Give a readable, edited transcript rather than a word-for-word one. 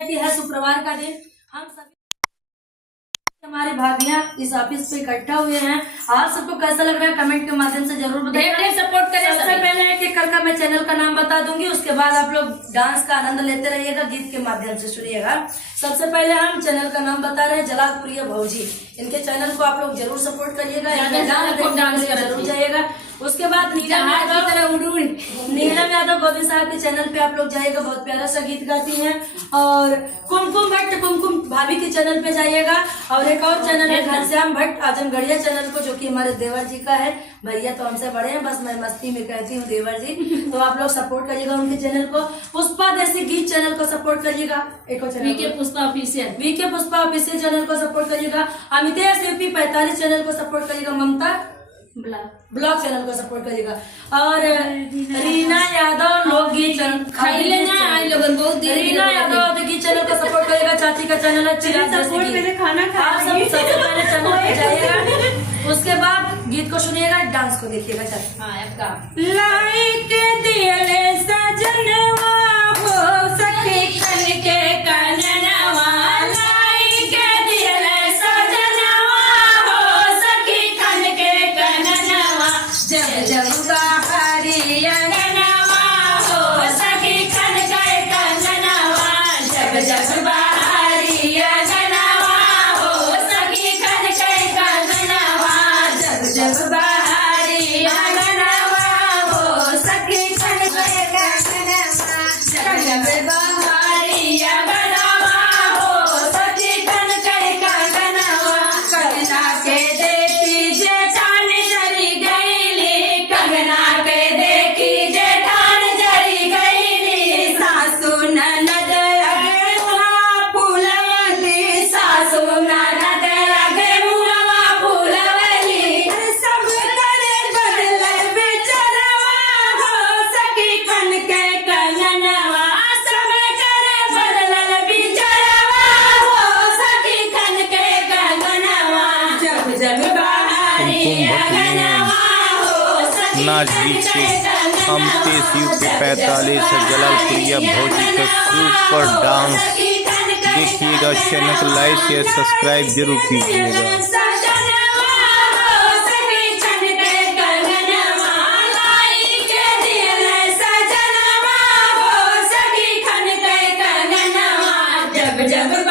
है शुक्रवार का दिन। हम सभी हमारी भाभियां इस ऑफिस पे इकट्ठा हुए हैं। आप सबको कैसा लग रहा है कमेंट के माध्यम से जरूर बताइए, सपोर्ट करें। सबसे पहले एक करके मैं चैनल का नाम बता दूंगी, उसके बाद आप लोग डांस का आनंद लेते रहिएगा, गीत के माध्यम से सुनिएगा। सबसे पहले हम चैनल का नाम बता रहे हैं, जलालपुरिया भौजी। इनके चैनल को आप लोग जरूर सपोर्ट करिएगा, डांस जरूर जाइएगा। उसके बाद नीलम यादव गोविंद साहब के चैनल पे आप लोग जाइएगा, बहुत प्यारा सा गीत गाती हैं। और कुमकुम भट्ट कुमकुम भाभी के चैनल पे जाइएगा। और एक और चैनल है घनश्याम भट्ट आजमगढ़िया चैनल को, जो कि हमारे देवर जी का है। भैया तो हमसे बड़े हैं, बस मैं मस्ती में कहती हूँ देवर जी। तो आप लोग सपोर्ट करिएगा उनके चैनल को। पुष्पा देसी गीत चैनल को सपोर्ट करिएगा। एक और चैनल पुष्पा ऑफिशियल चैनल को सपोर्ट करिएगा। अमितेश यूपी 45 चैनल को सपोर्ट करिएगा। ममता ब्लॉग चैनल को सपोर्ट करिएगा। और रीना यादव लोकगीत चैनल रीना यादव गीत चैनल को सपोर्ट करिएगा। चाची का चैनल है चिराग खाना सबसे पहले चैनल पे जाइएगा। उसके बाद गीत को सुनिएगा, डांस को देखिएगा। लाइक दिले सजनवा हो सखी खन के कननवा, नाच के अमतेश यूपी 45 जलालपुरिया भौजी का सुपर डांस देखिएगा। चैनल को लाइक शेयर सब्सक्राइब जरूर कीजिएगा। जब